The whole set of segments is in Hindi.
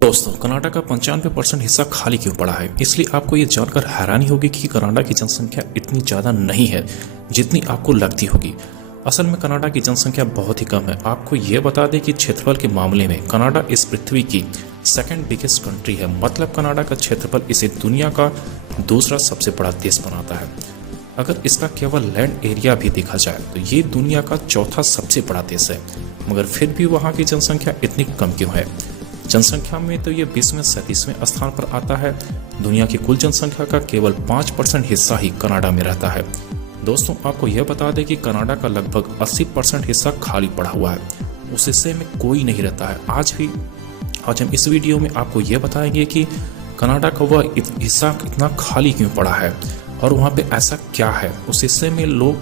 दोस्तों, कनाडा का 95% हिस्सा खाली क्यों पड़ा है? इसलिए आपको ये जानकर हैरानी होगी कि कनाडा की जनसंख्या इतनी ज़्यादा नहीं है जितनी आपको लगती होगी। असल में कनाडा की जनसंख्या बहुत ही कम है। आपको ये बता दें कि क्षेत्रफल के मामले में कनाडा इस पृथ्वी की सेकंड बिगेस्ट कंट्री है। मतलब कनाडा का क्षेत्रफल इसे दुनिया का दूसरा सबसे बड़ा देश बनाता है। अगर इसका केवल लैंड एरिया भी देखा जाए तो ये दुनिया का चौथा सबसे बड़ा देश है, मगर फिर भी वहाँ की जनसंख्या इतनी कम क्यों है? जनसंख्या में तो ये 20वें 37वें स्थान पर आता है। दुनिया की कुल जनसंख्या का केवल 5% हिस्सा ही कनाडा में रहता है। दोस्तों, आपको यह बता दें कि कनाडा का लगभग 80% हिस्सा खाली पड़ा हुआ है। उस हिस्से में कोई नहीं रहता है। आज हम इस वीडियो में आपको यह बताएंगे कि कनाडा का वह हिस्सा इतना खाली क्यों पड़ा है और वहाँ पे ऐसा क्या है, उस हिस्से में लोग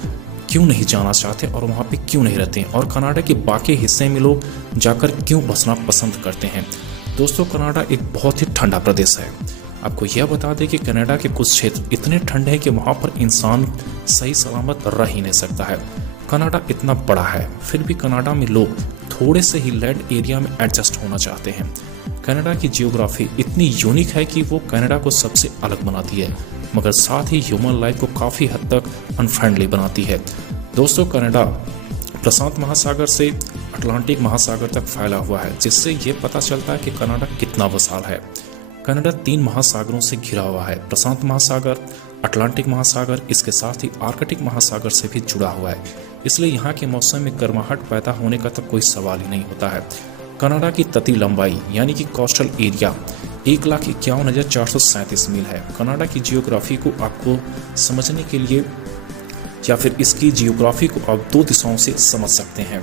क्यों नहीं जाना चाहते और वहाँ पे क्यों नहीं रहते हैं, और कनाडा के बाकी हिस्से में लोग जाकर क्यों बसना पसंद करते हैं। दोस्तों, कनाडा एक बहुत ही ठंडा प्रदेश है। आपको यह बता दें कि कनाडा के कुछ क्षेत्र इतने ठंडे हैं कि वहाँ पर इंसान सही सलामत रह ही नहीं सकता है। कनाडा इतना बड़ा है, फिर भी कनाडा में लोग थोड़े से ही लैंड एरिया में एडजस्ट होना चाहते हैं। कनाडा की जियोग्राफी इतनी यूनिक है कि वो कनाडा को सबसे अलग बनाती है, मगर साथ ही ह्यूमन लाइफ को काफ़ी हद तक अनफ्रेंडली बनाती है। दोस्तों, कनाडा प्रशांत महासागर से अटलांटिक महासागर तक फैला हुआ है, जिससे ये पता चलता है कि कनाडा कितना विशाल है। कनाडा 3 महासागरों से घिरा हुआ है, प्रशांत महासागर, अटलांटिक महासागर, इसके साथ ही आर्कटिक महासागर से भी जुड़ा हुआ है। इसलिए यहाँ के मौसम में गर्माहट पैदा होने का तो कोई सवाल ही नहीं होता है। कनाडा की तटीय लंबाई यानी कि कोस्टल एरिया 1,51,437 मील है। कनाडा की जियोग्राफी को आपको समझने के लिए या फिर इसकी जियोग्राफी को आप 2 दिशाओं से समझ सकते हैं।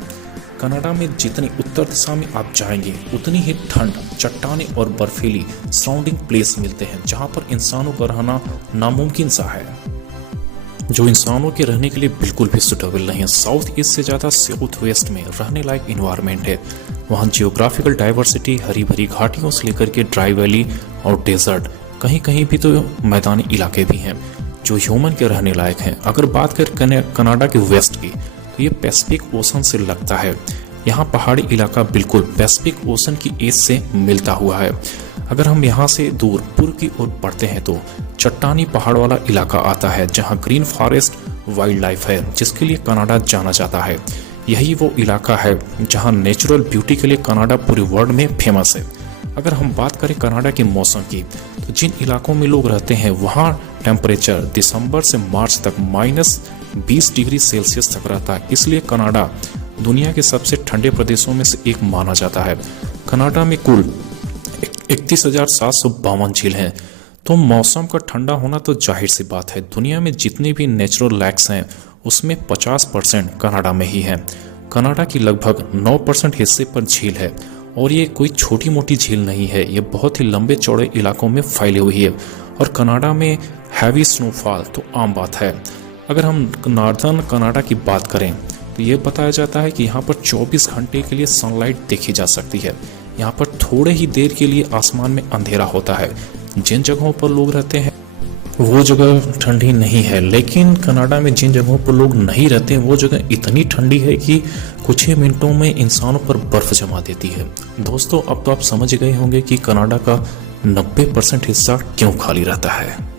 कनाडा में जितनी उत्तर दिशा में आप जाएंगे उतनी ही ठंड, चट्टानें और बर्फीली सराउंडिंग प्लेस मिलते हैं, जहां पर इंसानों का रहना नामुमकिन सा है, जो इंसानों के रहने के लिए बिल्कुल भी सुटेबल नहीं है। साउथ ईस्ट से ज़्यादा साउथ वेस्ट में रहने लायक इन्वायरमेंट है। वहाँ जियोग्राफिकल डाइवर्सिटी हरी भरी घाटियों से लेकर के ड्राई वैली और डेजर्ट, कहीं कहीं भी तो मैदानी इलाके भी हैं जो ह्यूमन के रहने लायक हैं। अगर बात करें कनाडा के वेस्ट की, तो ये पैसिफिक ओशन से लगता है। यहाँ पहाड़ी इलाका बिल्कुल पैसिफिक ओशन की एज से मिलता हुआ है। अगर हम यहाँ से दूर पूर्व की ओर बढ़ते हैं तो चट्टानी पहाड़ वाला इलाका आता है, जहाँ ग्रीन फॉरेस्ट वाइल्ड लाइफ है, जिसके लिए कनाडा जाना जाता है। यही वो इलाका है जहाँ नेचुरल ब्यूटी के लिए कनाडा पूरे वर्ल्ड में फेमस है। अगर हम बात करें कनाडा के मौसम की, तो जिन इलाकों में लोग रहते हैं वहाँ टेम्परेचर दिसंबर से मार्च तक -20 डिग्री सेल्सियस तक रहता है। इसलिए कनाडा दुनिया के सबसे ठंडे प्रदेशों में से एक माना जाता है। कनाडा में कुल 31,752 झील हैं। तो मौसम का ठंडा होना तो जाहिर सी बात है। दुनिया में जितने भी नेचुरल लैक्स हैं उसमें 50% कनाडा में ही है। कनाडा की लगभग 9% हिस्से पर झील है, और ये कोई छोटी मोटी झील नहीं है, ये बहुत ही लंबे चौड़े इलाकों में फैली हुई है। और कनाडा में हैवी स्नोफॉल तो आम बात है। अगर हम नॉर्दर्न कनाडा की बात करें तो ये बताया जाता है कि यहाँ पर 24 घंटे के लिए सनलाइट देखी जा सकती है। यहाँ पर थोड़े ही देर के लिए आसमान में अंधेरा होता है। जिन जगहों पर लोग रहते हैं वो जगह ठंडी नहीं है, लेकिन कनाडा में जिन जगहों पर लोग नहीं रहते हैं वो जगह इतनी ठंडी है कि कुछ ही मिनटों में इंसानों पर बर्फ जमा देती है। दोस्तों, अब तो आप समझ गए होंगे कि कनाडा का 90% हिस्सा क्यों खाली रहता है।